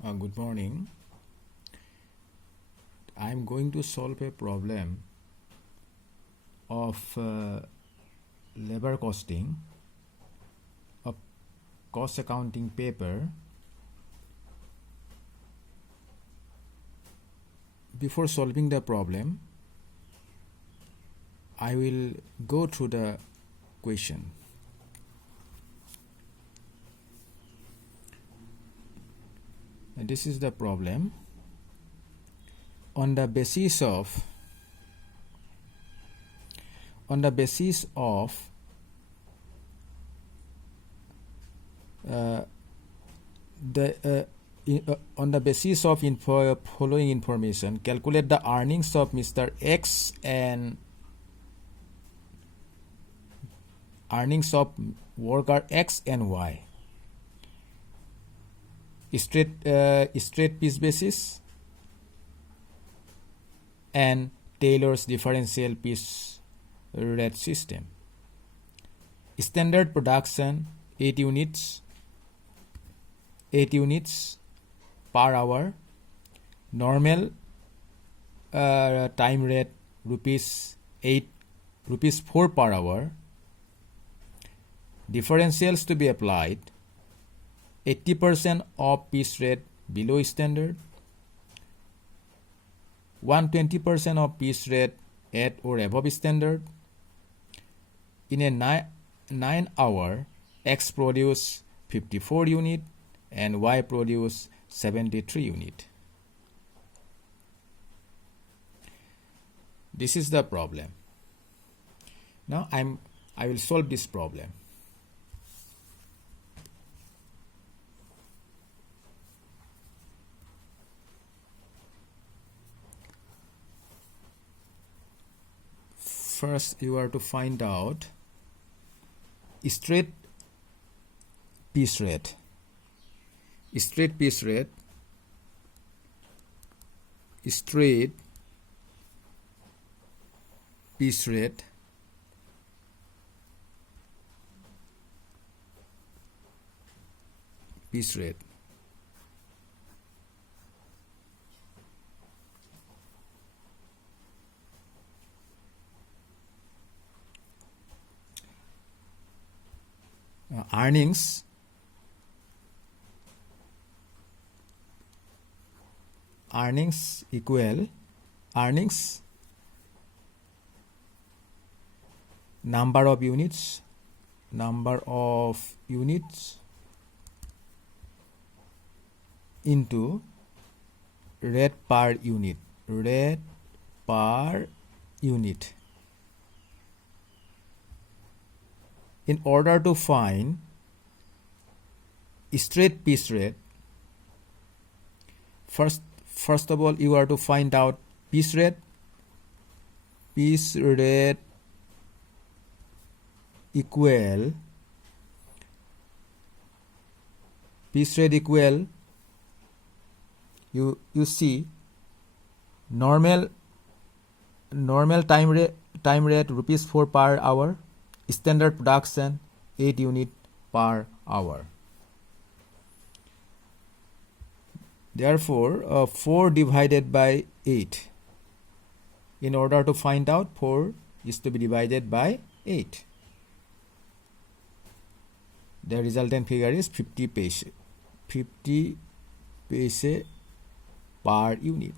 Good morning. I am going to solve a problem of labor costing, a cost accounting paper. Before solving the problem, I will go through the question. And this is the problem. On the basis of on the basis of following information, calculate the earnings of Mr. X and earnings of worker X and Y. Straight piece basis and Taylor's differential piece rate system. Standard production 8 units per hour. Normal time rate rupees 4 per hour. Differentials to be applied: 80% of piece rate below standard, 120% of piece rate at or above standard. In a 9 hour, X produce 54 unit and Y produce 73 unit. This is the problem. Now I will solve this problem. First, you are to find out straight piece rate. Straight piece rate earnings equal earnings number of units into rate per unit. In order to find straight piece rate, first of all you are to find out piece rate equal you see normal time rate rupees 4 per hour, standard production 8 unit per hour. Therefore, 4 divided by 8. In order to find out, 4 is to be divided by 8. The resultant figure is 50 paise per unit.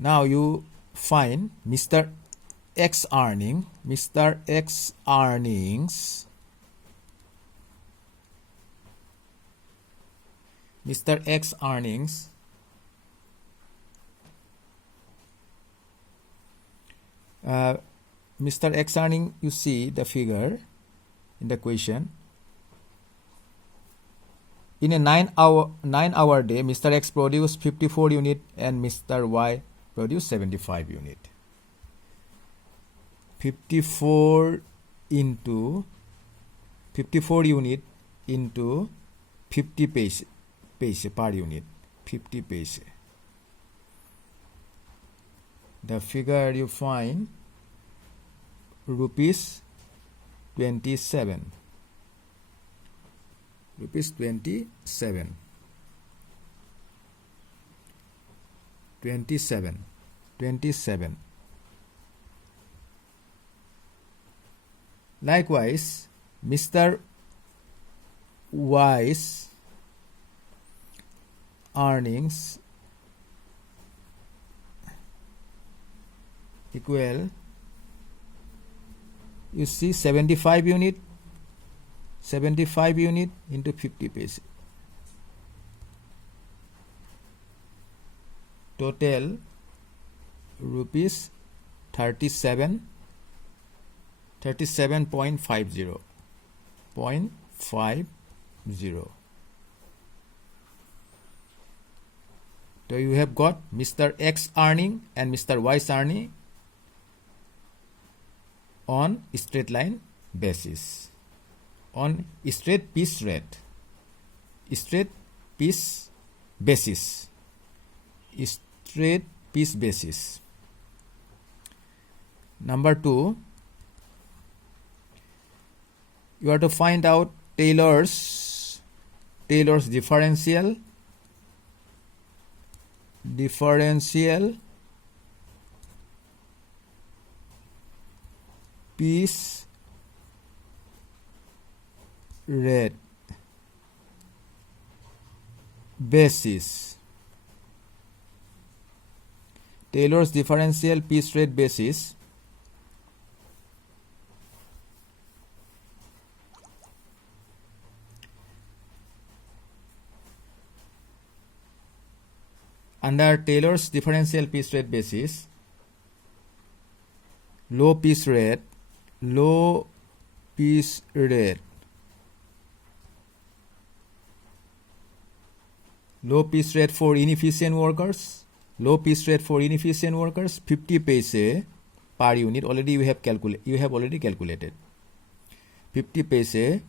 Now you find Mr. X earnings. Mr. X earning, you see the figure in the question. In a 9 hour day, Mr. X produced 54 unit and Mr. Y produced 75 unit. 54 unit into 50 paise per unit, 50 paise. The figure you find rupees 27. Rupees 27. 27. 27. Likewise, Mr. Y's earnings equal, you see, 75 unit into 50 paise. Total rupees 37.50. So you have got Mr. X earning and Mr. Y's earning on straight line basis, on straight piece rate, straight piece basis, straight piece basis. Number 2, you have to find out Taylor's differential piece rate basis. Taylor's differential piece rate basis under Taylor's differential piece rate basis, low piece rate for inefficient workers, 50 paise per unit. Already you have already calculated 50 paise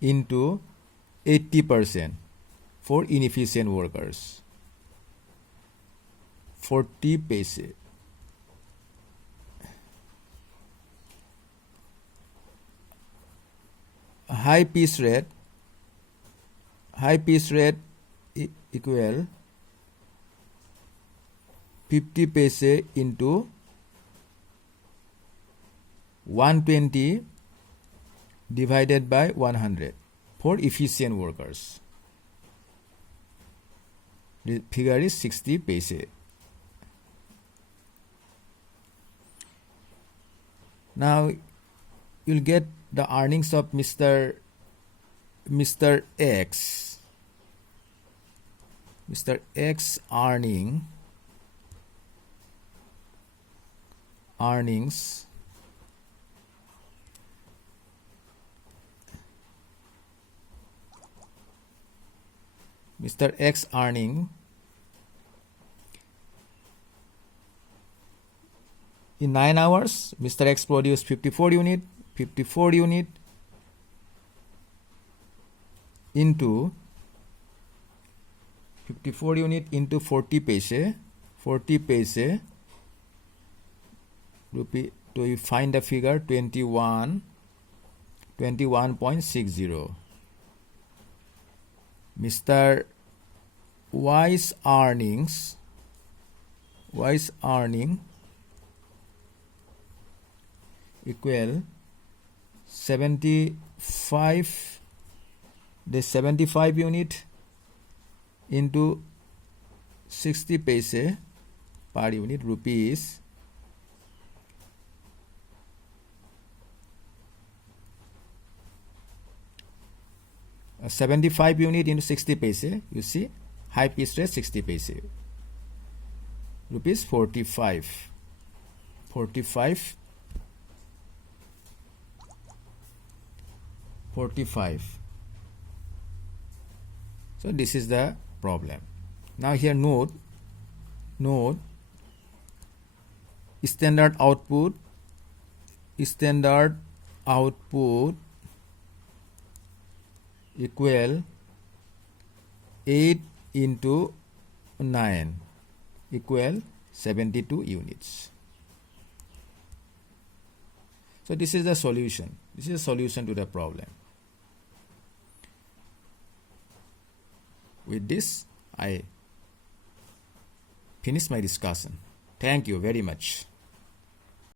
into 80% for inefficient workers, 40 paise. High piece rate equal 50 paise into 120 divided by 100 for efficient workers. The figure is 60 paise. Now you'll get the earnings of Mr. X. Mr. X earnings Mr. X earning in 9 hours, Mr. X produced 54 unit into 54 unit into 40 paise rupee. So you find the figure 21.60. Mr. Y's earning equal 75 unit into 60 paise per unit, rupees 75 unit into 60 paise. You see, high piece rate 60 paise, rupees 45. So this is the problem. Now here note standard output equal 8 into 9 equal 72 units. So this is the solution. This is the solution to the problem. With this, I finish my discussion. Thank you very much.